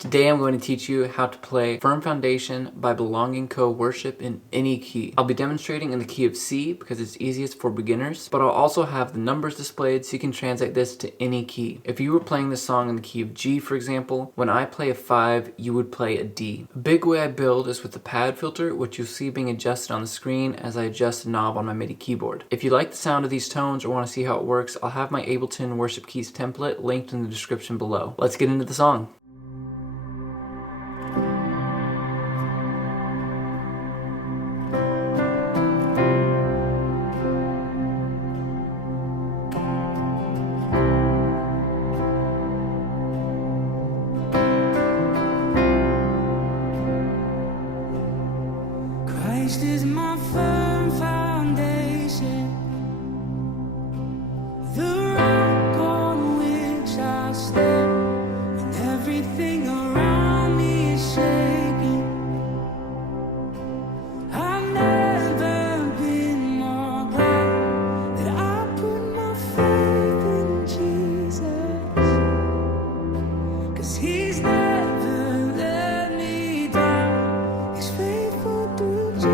Today I'm going to teach you how to play Firm Foundation by Belonging Co. Worship in any key. I'll be demonstrating in the key of C because it's easiest for beginners, but I'll also have the numbers displayed so you can translate this to any key. If you were playing this song in the key of G, for example, when I play a 5, you would play a D. A big way I build is with the pad filter, which you'll see being adjusted on the screen as I adjust the knob on my MIDI keyboard. If you like the sound of these tones or want to see how it works, I'll have my Ableton Worship Keys template linked in the description below. Let's get into the song. Christ is my firm foundation, the rock on which I stand, when everything around me is shaking. I've never been more glad that I put my faith in Jesus, 'cause He's never let me down. He's faithful through generations.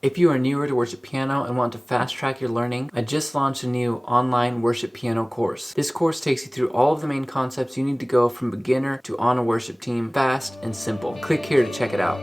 If you are newer to worship piano and want to fast track your learning, I just launched a new online worship piano course. This course takes you through all of the main concepts you need to go from beginner to on a worship team fast and simple. Click here to check it out.